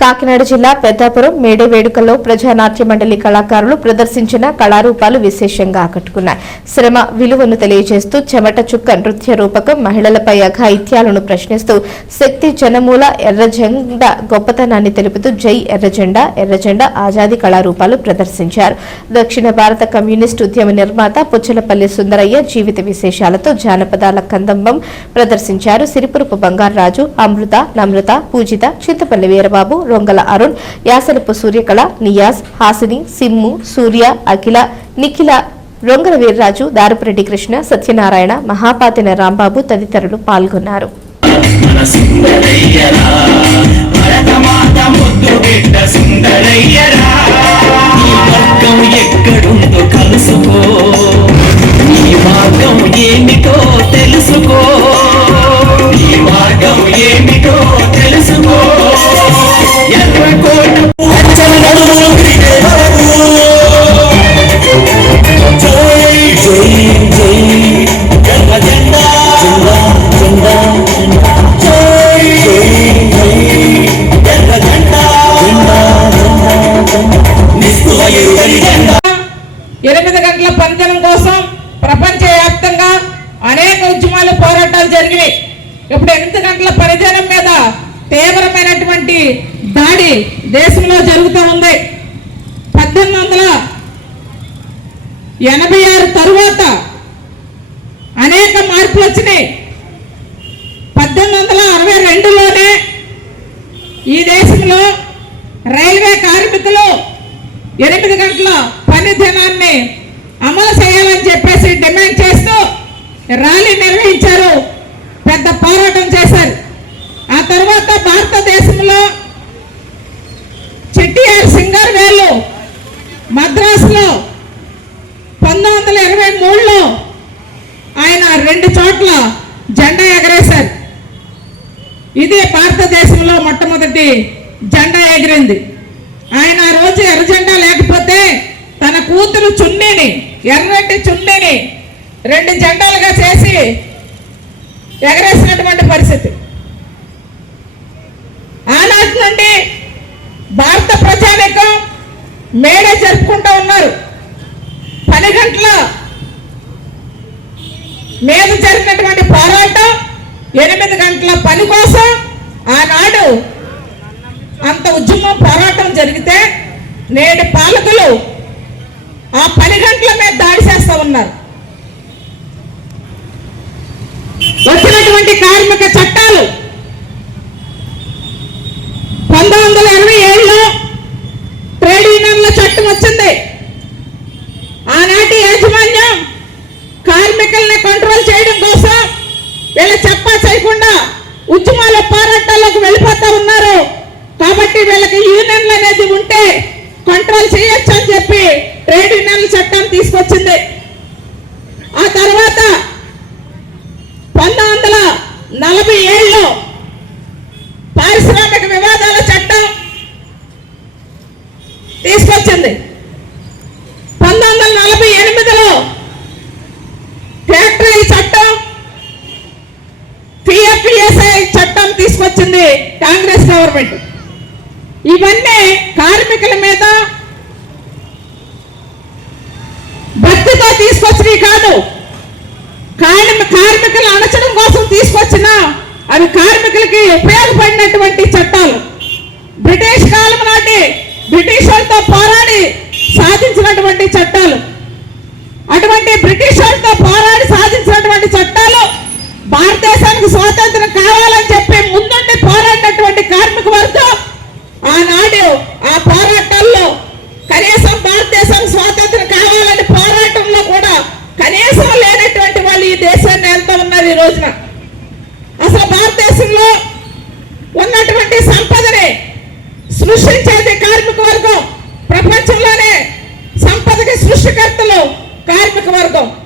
కాకినాడ జిల్లా పెద్దాపురం మేడే వేడుకల్లో ప్రజానాట్య మండలి కళాకారులు ప్రదర్శించిన కళారూపాలు విశేషంగా ఆకట్టుకున్నాయి. శ్రమ విలువను తెలియజేస్తూ చెమట చుక్క నృత్య రూపకం మహిళలపై అఘాయిత్యాలను ప్రశ్నిస్తూ శక్తి జనమూల ఎర్రజెండా గొప్పతనాన్ని తెలుపుతూ జై ఎర్రజెండా ఎర్రజెండా ఆజాది కళారూపాలు ప్రదర్శించారు. దక్షిణ భారత కమ్యూనిస్టు ఉద్యమ నిర్మాత పుచ్చలపల్లి సుందరయ్య జీవిత విశేషాలతో జానపదాల కందంబం ప్రదర్శించారు. సిరిపురుపు బంగారరాజు అమృత నమ్రత పూజిత చింతపల్లి వీరబాబు రొంగల అరుణ్ యాసలపు సూర్యకళ నియాజ్ హాసిని సిమ్ము సూర్య అఖిల నిఖిల రొంగల వీర్రాజు దారుపురెడ్డి కృష్ణ సత్యనారాయణ మహాపాతిన రాంబాబు తదితరులు పాల్గొన్నారు. సుందరయ్యరా భరతమాత ముద్దు బిడ్డ సుందరయ్యరా ప్రపంచవ్యాప్తంగా అనేక ఉద్యమాలు పోరాటాలు జరిగినాయి. ఇప్పుడు ఎనిమిది గంటల పరిధానం మీద తీవ్రమైనటువంటి దాడి దేశంలో జరుగుతూ ఉంది. పద్దెనిమిది వందల ఎనభై ఆరు తరువాత అనేక మార్పులు వచ్చినాయి. పద్దెనిమిది వందల అరవై రెండులోనే ఈ దేశంలో రైల్వే కార్మికులు ఎనిమిది గంటల పని దినాన్ని అమలు చేయాలి డిమాండ్ చేస్తూ ర్యాలీ నిర్వహించారు. పెద్ద పోరాటం చేశారు. ఆ తర్వాత భారతదేశంలో చెట్టిఆర్ సింగర్ వేలు మద్రాసులో పంతొమ్మిది వందల ఇరవై మూడులో ఆయన రెండు చోట్ల జెండా ఎగరేశారు. ఇది భారతదేశంలో మొట్టమొదటి జెండా ఎగిరింది. ఆయన ఆ రోజు ఎర్ర జెండా లేకపోతే తన కూతురు చున్నీని ఎర్రటి చున్నీని రెండు జెండాలుగా చేసి ఎగరేసినటువంటి పరిస్థితి. ఆనాటి నుండి భారత ప్రజానికం మేడే జరుపుకుంటూ ఉన్నారు. పని గంటల మీద జరిగినటువంటి పోరాటం ఎనిమిది గంటల పని కోసం ఆనాడు అంత ఉద్యమం పోరాటం జరిగితే నేటి పాలకులు ఆ పని గంటల మీద దాడి చేస్తా ఉన్నారు. వచ్చినటువంటి కార్మిక చట్టాలు పంతొమ్మిది వందల ఇరవై ఏడులో ట్రేడ్ యూనియన్ల చట్టం వచ్చింది. ఆనాటి యాజమాన్యం కార్మికుల్ని కంట్రోల్ చేయడం కోసం వీళ్ళ చెప్పా చేయకుండా ఉద్యమాల పోరాటాల్లోకి వెళ్ళిపోతా ఉన్నారు. కాబట్టి వీళ్ళకి యూనియన్లు అనేది ఉంటే కంట్రోల్ చేయొచ్చు అని చెప్పి ట్రేడ్ యూనియన్ల చట్టం తీసుకొచ్చింది. ఆ తర్వాత పంతొమ్మిది వందల నలభై ఏడులో పారిశ్రామిక వివాదాల చట్టం తీసుకొచ్చింది. పంతొమ్మిది వందల నలభై ఎనిమిదిలో ఫ్యాక్టరీ చట్టం పిఎఫ్ఎస్ఐ చట్టం తీసుకొచ్చింది కాంగ్రెస్ గవర్నమెంట్. ఇవన్నీ కార్మికుల మీద భక్తితో తీసుకొచ్చినవి కాదు. కార్మికులు అణచడం కోసం తీసుకొచ్చిన అవి కార్మికులకి ఉపయోగపడినటువంటి చట్టాలు. బ్రిటిష్ కాలం నాటి బ్రిటిష్ వాళ్ళతో పోరాడి సాధించినటువంటి చట్టాలు. అటువంటి బ్రిటిష్ వాళ్ళతో పోరాడి సాధించినటువంటి చట్టాలు భారతదేశానికి స్వాతంత్రం కావాలని చెప్పి ముందుండి పోరాడినటువంటి కార్మిక వర్గం ఆనాడు ఆ పోరా సృష్టించేది కార్మిక వర్గం. ప్రపంచంలోనే సంపదకి సృష్టికర్తలు కార్మిక వర్గం.